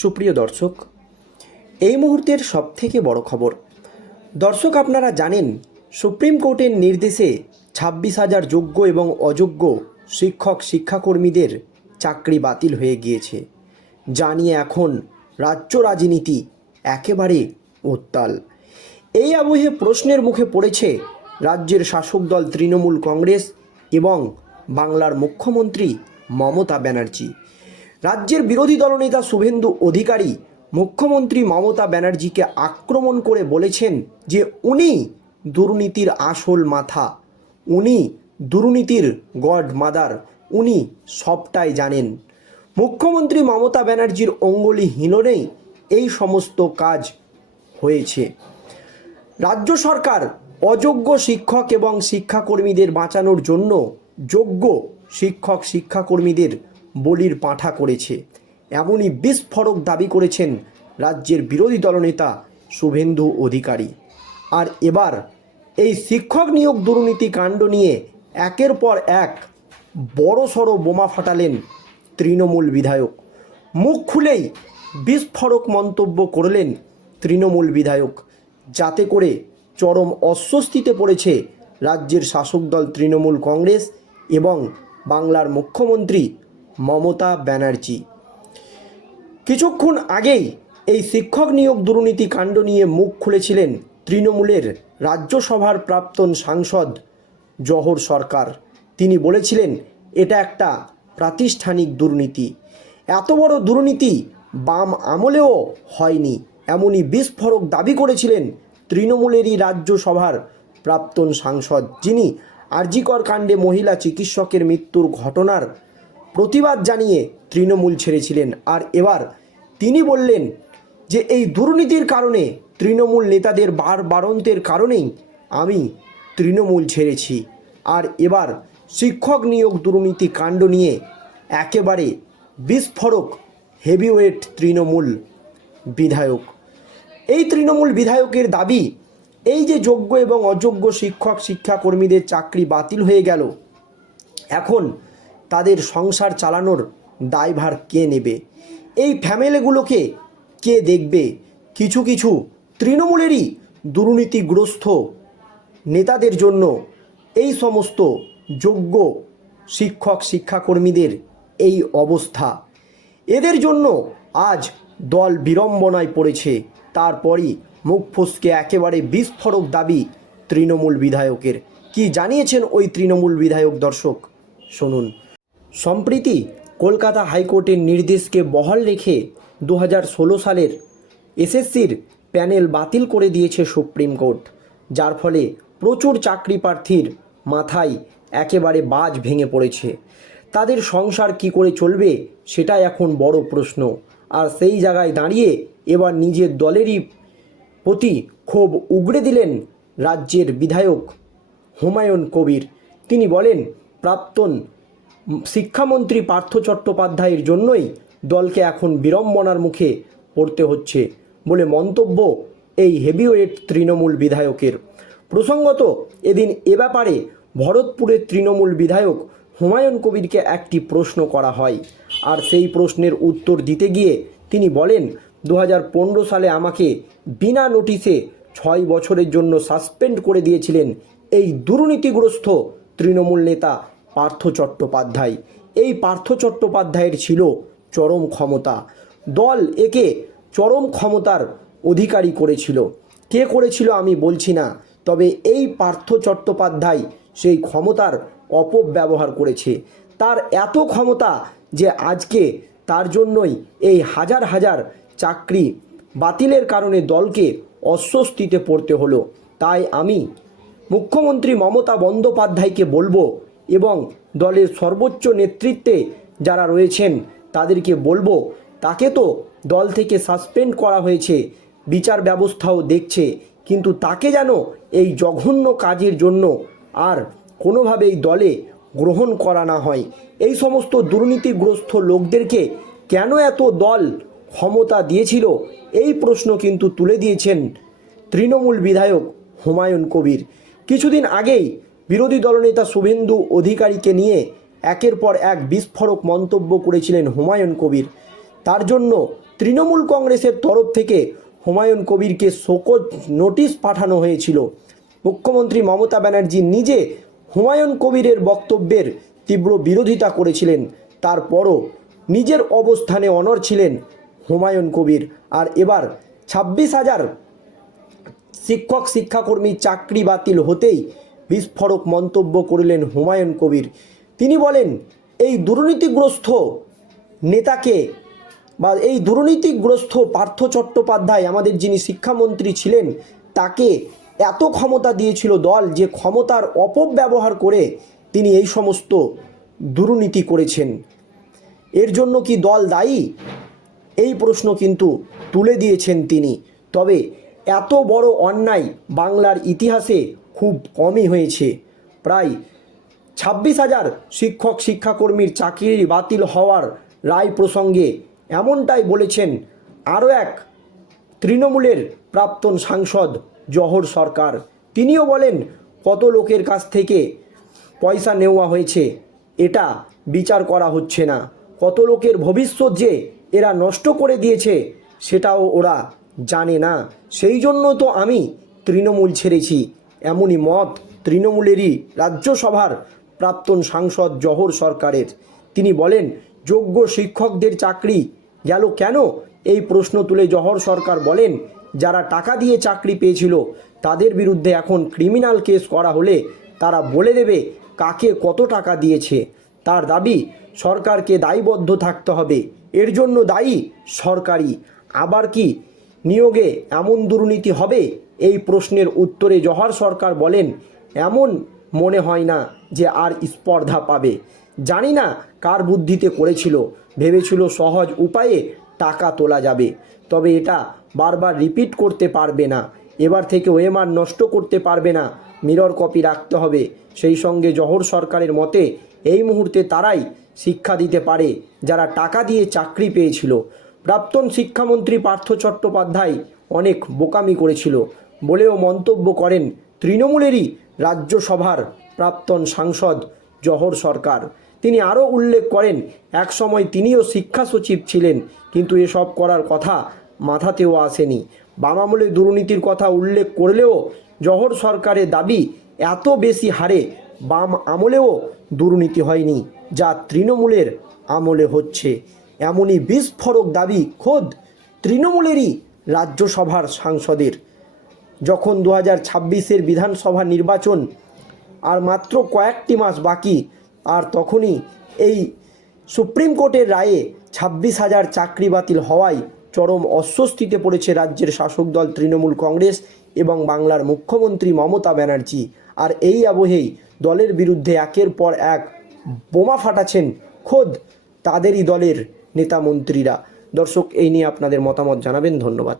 সুপ্রিয় দর্শক, এই মুহূর্তের সবথেকে বড় খবর। দর্শক, আপনারা জানেন, সুপ্রিম কোর্টের নির্দেশে ছাব্বিশ হাজার যোগ্য এবং অযোগ্য শিক্ষক, শিক্ষাকর্মীদের চাকরি বাতিল হয়ে গিয়েছে। যা নিয়ে এখন রাজ্য রাজনীতি একেবারে উত্তাল। এই আবহে প্রশ্নের মুখে পড়েছে রাজ্যের শাসক দল তৃণমূল কংগ্রেস এবং বাংলার মুখ্যমন্ত্রী মমতা ব্যানার্জি। রাজ্যের বিরোধী দলনেতা শুভেন্দু অধিকারী মুখ্যমন্ত্রী মমতা ব্যানার্জিকে আক্রমণ করে বলেছেন যে উনি দুর্নীতির আসল মাথা। উনি দুর্নীতির গড মাদার। উনি সবটাই জানেন। মুখ্যমন্ত্রী মমতা ব্যানার্জির অঙ্গুলি হিননেই এই সমস্ত কাজ হয়েছে। রাজ্য সরকার অযোগ্য শিক্ষক এবং শিক্ষাকর্মীদের বাঁচানোর জন্য যোগ্য শিক্ষক শিক্ষাকর্মীদের বলির পাঁঠা করেছে। এমনই বিস্ফোরক দাবি করেছেন রাজ্যের বিরোধী দলনেতা শুভেন্দু অধিকারী। আর এবার এই শিক্ষক নিয়োগ দুর্নীতি কাণ্ড নিয়ে একের পর এক বড়সড় বোমা ফাটালেন তৃণমূল বিধায়ক। মুখ খুলেই বিস্ফোরক মন্তব্য করলেন তৃণমূল বিধায়ক। যাতে করে চরম অস্বস্তিতে পড়েছে রাজ্যের শাসক দল তৃণমূল কংগ্রেস এবং বাংলার মুখ্যমন্ত্রী মমতা ব্যানার্জি। কিছুক্ষণ আগেই এই শিক্ষক নিয়োগ দুর্নীতি কাণ্ড নিয়ে মুখ খুলেছিলেন তৃণমূলের রাজ্যসভার প্রাক্তন সাংসদ জহর সরকার। তিনি বলেছিলেন, এটা একটা প্রাতিষ্ঠানিক দুর্নীতি। এত বড় দুর্নীতি বাম আমলেও হয়নি। এমনই বিস্ফোরক দাবি করেছিলেন তৃণমূলেরই রাজ্যসভার প্রাক্তন সাংসদ, যিনি আরজিকর কাণ্ডে মহিলা চিকিৎসকের মৃত্যুর ঘটনার প্রতিবাদ জানিয়ে তৃণমূল ছেড়েছিলেন। আর এবার তিনি বললেন যে, এই দুর্নীতির কারণে তৃণমূল নেতাদের বার বারন্তের কারণেই আমি তৃণমূল ছেড়েছি। আর এবার শিক্ষক নিয়োগ দুর্নীতি কাণ্ড নিয়ে একেবারে বিস্ফোরক হেভিওয়েট তৃণমূল বিধায়ক। এই তৃণমূল বিধায়কের দাবি, এই যে যোগ্য এবং অযোগ্য শিক্ষক, শিক্ষাকর্মীদের চাকরি বাতিল হয়ে গেল। এখন তাদের সংসার চালানোর দায়ভার কে নেবে? এই ফ্যামিলিগুলোকে কে দেখবে? কিছু কিছু তৃণমূলেরই দুর্নীতিগ্রস্ত নেতাদের জন্য এই সমস্ত যোগ্য শিক্ষক, শিক্ষাকর্মীদের এই অবস্থা। এদের জন্য আজ দল বিড়ম্বনায় পড়েছে। তারপরই মুখ ফসকে একেবারে বিস্ফোরক দাবি তৃণমূল বিধায়কের। কি জানিয়েছেন ওই তৃণমূল বিধায়ক দর্শক? শুনুন। সম্প্রীতি কলকাতা হাইকোর্টের নির্দেশকে বহাল রেখে দু হাজার ষোলো সালের এসএসসির প্যানেল বাতিল করে দিয়েছে সুপ্রিম কোর্ট, যার ফলে প্রচুর চাকরি প্রার্থীর মাথায় একেবারে বাজ ভেঙে পড়েছে। তাদের সংসার কি করে চলবে সেটাই এখন বড় প্রশ্ন। আর সেই জায়গায় দাঁড়িয়ে এবার নিজের দলেরই প্রতি ক্ষোভ উগড়ে দিলেন রাজ্যের বিধায়ক হুমায়ুন কবির। তিনি বলেন, প্রাক্তন শিক্ষামন্ত্রী পার্থ চট্টোপাধ্যায়ের জন্যই দলকে এখন বিড়ম্বনার মুখে পড়তে হচ্ছে বলে মন্তব্য এই হেভিওয়েট তৃণমূল বিধায়কের। প্রসঙ্গত, এদিন এ ব্যাপারে ভরতপুরের তৃণমূল বিধায়ক হুমায়ুন কবিরকে একটি প্রশ্ন করা হয়। আর সেই প্রশ্নের উত্তর দিতে গিয়ে তিনি বলেন দু হাজার পনেরো সালে আমাকে বিনা নোটিশে ছয় বছরের জন্য সাসপেন্ড করে দিয়েছিলেন এই দুর্নীতিগ্রস্ত তৃণমূল নেতা পার্থ চট্টোপাধ্যায়। এই পার্থ চট্টোপাধ্যায়ের ছিল চরম ক্ষমতা। দল একে চরম ক্ষমতার অধিকারী করেছিল। কে করেছিল আমি বলছি না, তবে এই পার্থ চট্টোপাধ্যায় সেই ক্ষমতার অপব্যবহার করেছে। তার এত ক্ষমতা যে আজকে তার জন্যই এই হাজার হাজার চাকরি বাতিলের কারণে দলকে অস্বস্তিতে পড়তে হলো। তাই আমি মুখ্যমন্ত্রী মমতা বন্দ্যোপাধ্যায়কে বলব এবং দলের সর্বোচ্চ নেতৃত্বে যারা রয়েছেন, তাদেরকে বলব, তাকে তো দল থেকে সাসপেন্ড করা হয়েছে, বিচার ব্যবস্থাও দেখছে, কিন্তু তাকে যেন এই জঘন্য কাজের জন্য আর কোনোভাবেই দলে গ্রহণ করা না হয়। এই সমস্ত দুর্নীতিগ্রস্ত লোকদেরকে কেন এত দল ক্ষমতা দিয়েছিল? এই প্রশ্ন কিন্তু তুলে দিয়েছেন তৃণমূল বিধায়ক হুমায়ুন কবির। কিছুদিন আগেই বিরোধী দলনেতা শুভেন্দু অধিকারীকে নিয়ে একের পর এক বিস্ফোরক মন্তব্য করেছিলেন হুমায়ুন কবির। তার জন্য তৃণমূল কংগ্রেসের তরফ থেকে হুমায়ুন কবিরকে শোকজ নোটিশ পাঠানো হয়েছিল। মুখ্যমন্ত্রী মমতা ব্যানার্জি নিজে হুমায়ুন কবিরের বক্তব্যের তীব্র বিরোধিতা করেছিলেন। তারপরও নিজের অবস্থানে অনর ছিলেন হুমায়ুন কবির। আর এবার ছাব্বিশ হাজার শিক্ষক শিক্ষাকর্মী চাকরি বাতিল হতেই বিস্ফোরক মন্তব্য করলেন হুমায়ুন কবির। তিনি বলেন, এই দুর্নীতিগ্রস্ত নেতাকে বা এই দুর্নীতিগ্রস্ত পার্থ চট্টোপাধ্যায় আমাদের যিনি শিক্ষামন্ত্রী ছিলেন, তাকে এত ক্ষমতা দিয়েছিল দল যে ক্ষমতার অপব্যবহার করে তিনি এই সমস্ত দুর্নীতি করেছেন। এর জন্য কি দল দায়ী? এই প্রশ্ন কিন্তু তুলে দিয়েছেন তিনি। তবে এত বড় অন্যায় বাংলার ইতিহাসে খুব কমই হয়েছে। প্রায় ছাব্বিশ হাজার শিক্ষক, শিক্ষাকর্মীর চাকরি বাতিল হওয়ার রায় প্রসঙ্গে এমনটাই বলেছেন আরও এক তৃণমূলের প্রাক্তন সাংসদ জহর সরকার। তিনিও বলেন, কত লোকের কাছ থেকে পয়সা নেওয়া হয়েছে, এটা বিচার করা হচ্ছে না। কত লোকের ভবিষ্যৎ যে এরা নষ্ট করে দিয়েছে, সেটাও ওরা জানে না। সেই জন্য তো আমি তৃণমূল ছেড়েছি। এমনই মত তৃণমূলেরই রাজ্যসভার প্রাক্তন সাংসদ জহর সরকারের। তিনি বলেন, যোগ্য শিক্ষকদের চাকরি গেল কেন? এই প্রশ্ন তুলে জহর সরকার বলেন, যারা টাকা দিয়ে চাকরি পেয়েছিল, তাদের বিরুদ্ধে এখন ক্রিমিনাল কেস করা হলে তারা বলে দেবে কাকে কত টাকা দিয়েছে। তার দাবি, সরকারকে দায়বদ্ধ থাকতে হবে। এর জন্য দায়ী সরকারি আবার কি নিয়োগে এমন দুর্নীতি হবে? এই প্রশ্নের উত্তরে জহর সরকার বলেন, এমন মনে হয় না যে আর স্পর্ধা পাবে। জানি না কার বুদ্ধিতে করেছিল। ভেবেছিল সহজ উপায়ে টাকা তোলা যাবে। তবে এটা বারবার রিপিট করতে পারবে না। এবার থেকে ওএমআর নষ্ট করতে পারবে না। মিরর কপি রাখতে হবে। সেই সঙ্গে জহর সরকারের মতে, এই মুহূর্তে তারাই শিক্ষা দিতে পারে যারা টাকা দিয়ে চাকরি পেয়েছিল। প্রাক্তন শিক্ষামন্ত্রী পার্থ চট্টোপাধ্যায় অনেক বোকামি করেছিল। বলেও মন্তব্য করেন তৃণমূলেরই রাজ্যসভার প্রাক্তন সাংসদ জহর সরকার। তিনি আরও উল্লেখ করেন, একসময় তিনিও শিক্ষা সচিব ছিলেন, কিন্তু এসব করার কথা মাথাতেও আসেনি। বাম আমলে দুর্নীতির কথা উল্লেখ করলেও জহর সরকারের দাবি এত বেশি হারে বাম আমলেও দুর্নীতি হয়নি, যা তৃণমূলের আমলে হচ্ছে। এমনই বিস্ফোরক দাবি খোদ তৃণমূলেরই রাজ্যসভার সাংসদের। যখন দু হাজার ছাব্বিশের বিধানসভা নির্বাচন আর মাত্র কয়েকটি মাস বাকি, আর তখনই এই সুপ্রিম কোর্টের রায়ে ছাব্বিশ হাজার চাকরি বাতিল হওয়ায় চরম অস্বস্তিতে পড়েছে রাজ্যের শাসক দল তৃণমূল কংগ্রেস এবং বাংলার মুখ্যমন্ত্রী মমতা ব্যানার্জি। আর এই আবহেই দলের বিরুদ্ধে একের পর এক বোমা ফাটাচ্ছেন খোদ তাদেরই দলের নেতা মন্ত্রীরা। দর্শক, এই নিয়ে আপনাদের মতামত জানাবেন। ধন্যবাদ।